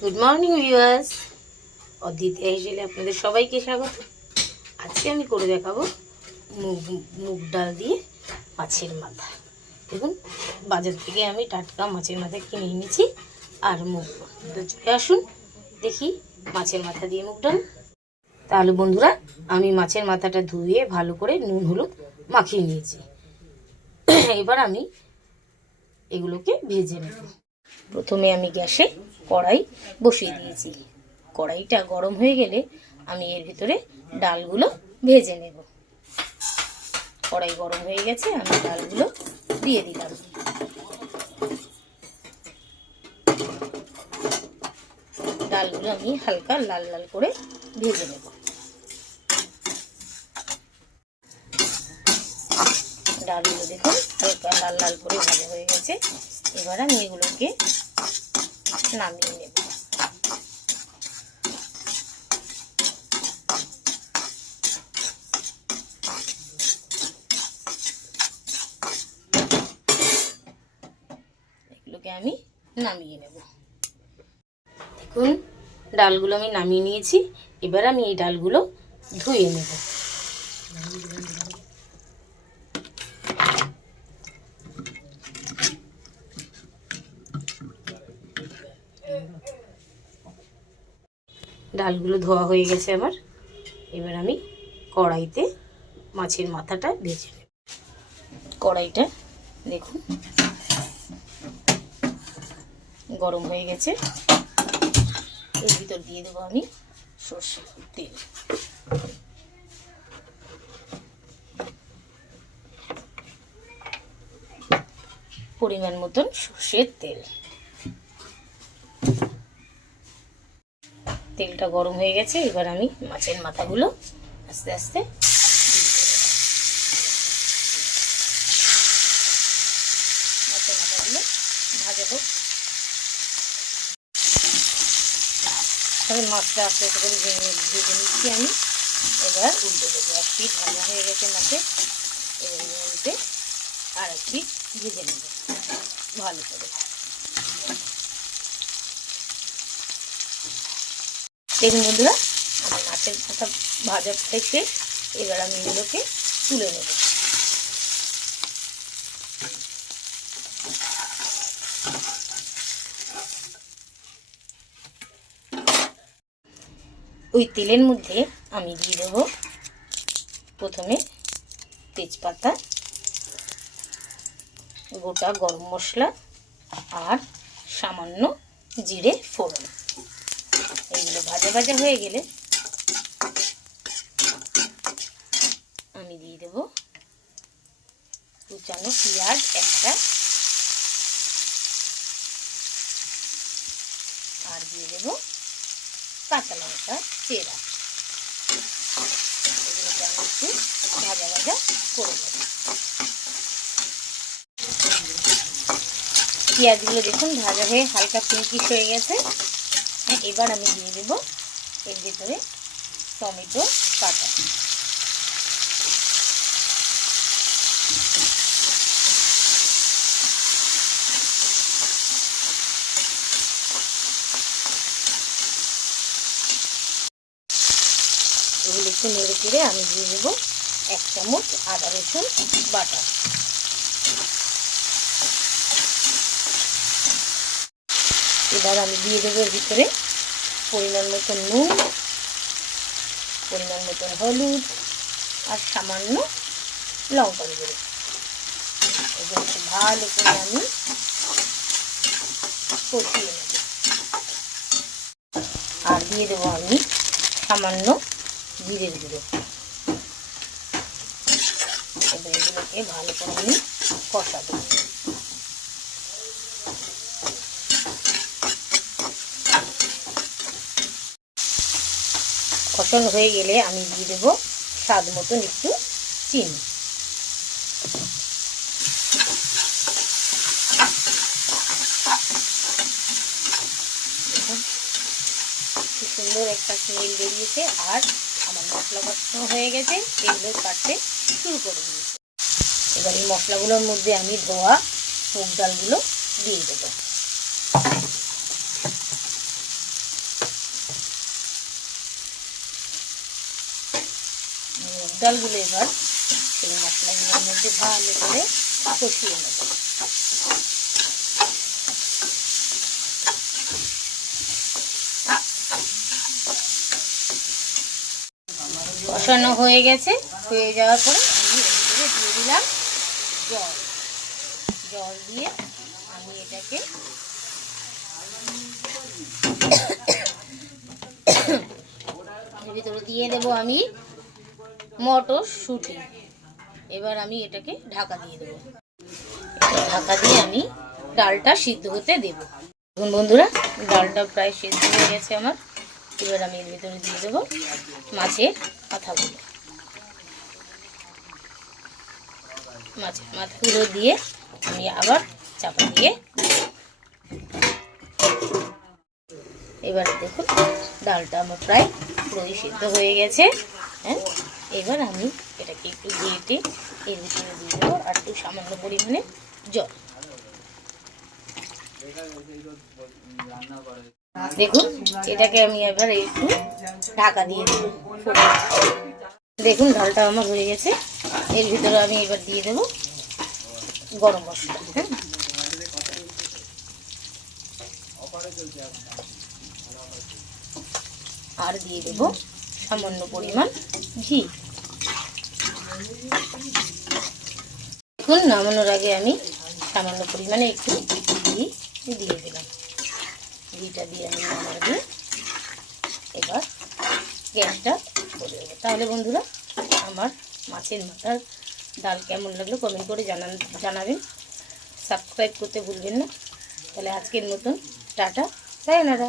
Good morning viewers অদ্বিতীয় হিসেবে আপনাদের সবাইকে স্বাগত। আজকে আমি করে দেখাবো মুগ মুগ ডাল দিয়ে মাছের মাথা। দেখুন, বাজার থেকে আমি টাটকা মাছের মাথা কিনে এনেছি আর মুগ। তো চলে আসুন, দেখি মাছের মাথা দিয়ে মুগ ডাল। তাহলে বন্ধুরা, আমি মাছের মাথাটা ধুয়ে ভালো করে নুন, হলুদ মাখিয়ে নিয়েছি। এবার আমি এগুলোকে ভেজে নেব। প্রথমে আমি গ্যাসে কড়াই বসিয়ে দিয়েছি। কড়াইটা গরম হয়ে গেলে আমি এর ভিতরে ডালগুলো ভেজে নেব। কড়াই গরম হয়ে গেছে, আমি ডালগুলো দিয়ে দিলাম। ডালগুলো আমি হালকা লাল লাল করে ভেজে নেব। ডালগুলো দেখুন হালকা লাল লাল করে ভাজা হয়ে গেছে। এবার আমি এগুলোকে নামিয়ে নেব। এগুলোকে আমি নামিয়ে নেব। দেখুন, ডালগুলো আমি নামিয়ে নিয়েছি। এবার আমি এই ডালগুলো ধুয়ে নেব। ডালগুলো ধোয়া হয়ে গেছে আমার। এবার আমি কড়াইতে মাছের মাথাটা ভেজে নেব। কড়াইটা দেখুন, গরম হয়ে গেছে। এর ভিতর দিয়ে দেবো আমি সর্ষে তেল। পরিমাণ মতন সর্ষের তেল। তেলটা গরম হয়ে গেছে, এবার আমি মাছের মাথাগুলো আস্তে আস্তে মাছের মাথাগুলো ভাজা হোক। তবে মাছটা আস্তে আস্তে ভেজে নিচ্ছি আমি। এবার দেবো এক ভাজা হয়ে গেছে আর এক নেব। ভালো করে। দেখুন বন্ধুরা মাছের মাথা ভাজা প্রায় শেষ। এবার আমি এগুলোকে তুলে নেব। ওই তেলের মধ্যে আমি দিয়ে দেবো প্রথমে তেজপাতা, গোটা গরম মশলা আর সামান্য জিরে ফোড়ন। এগুলো ভাজা ভাজা হয়ে গেলে আমি দিয়ে দেব কুচানো পেঁয়াজ একটা। আর দিয়ে দেব কাঁচা লঙ্কা চেরা। এগুলোকে আমি একটু ভাজা ভাজা করে দেব পেঁয়াজগুলো দেখুন ভাজা হয়ে হালকা পিঙ্কিশ হয়ে গেছে। এবার আমি দিয়ে দেব এর ভিতরে টমেটো কাটা এগুলো একটু নেড়ে চেড়ে আমি দিয়ে দেবো এক চামচ আদা রসুন বাটা। এবার আমি দিয়ে দেবো ভিতরে পরিমাণ মতন নুন, পরিমাণ মতন হলুদ আর সামান্য লঙ্কার গুঁড়ো। এগুলো ভালো করে আমি কষিয়ে নেব। আর দিয়ে দেবো আমি সামান্য জিরের গুঁড়ো। এবার এগুলোকে ভালো করে আমি কষা কষাবো। কষানো হয়ে গেলে আমি দিয়ে দেবো স্বাদ মতন একটু চিনি। কি সুন্দর একটা স্মেল বেরিয়েছে আর আমার মশলা কষানো হয়ে গেছে, এগুলো কাটতে শুরু করে দিয়েছে। এবার এই মশলাগুলোর মধ্যে আমি ধোয়া, মুগ ডালগুলো দিয়ে দেবো। ডালগুলো এবার সেই মশলাগুলোর মধ্যে ভালো করে কষিয়ে নেব। কষানো হয়ে গেছে, হয়ে যাওয়ার পরে আমি ভিতরে দিয়ে দিলাম জল। জল দিয়ে আমি এটাকে ভিতরে দিয়ে দেবো আমি মটর শুটি এবার আমি এটাকে ঢাকা দিয়ে দেবো। ঢাকা দিয়ে আমি ডালটা সিদ্ধ হতে দেব। এখন বন্ধুরা, ডালটা প্রায় সিদ্ধ হয়ে গেছে আমার। এবার আমি এর ভিতরে দিয়ে দেবো মাছের মাথাগুলো। মাছের মাথাগুলো দিয়ে আমি আবার চাপা দিয়ে এবার দেখুন, ডালটা আমার প্রায় পুরোই সিদ্ধ হয়ে গেছে। হ্যাঁ? এবার আমি এটাকে একটু ঘেটে এর ভিতরে দিয়ে দেবো আর একটু সামান্য পরিমাণে জল। দেখুন, এটাকে আমি এবার একটু ঢাকা দিয়ে দেবো। দেখুন ডালটা আমার হয়ে গেছে। এর ভিতরে আমি এবার দিয়ে দেবো গরম মশলা। হ্যাঁ। আর দিয়ে দেবো সামান্য পরিমাণ ঘি। দেখুন নামানোর আগে আমি সামান্য পরিমাণে একটু ঘি দিয়ে দিলাম। ঘিটা দিয়ে আমি নামার দিয়ে এবার গ্যাসটা করে দেবো তাহলে বন্ধুরা, আমার মাছের মাথার ডাল কেমন লাগল কমেন্ট করে জানান, জানাবেন। সাবস্ক্রাইব করতে ভুলবেন না। তাহলে আজকের মতন, টাটা সায়নারা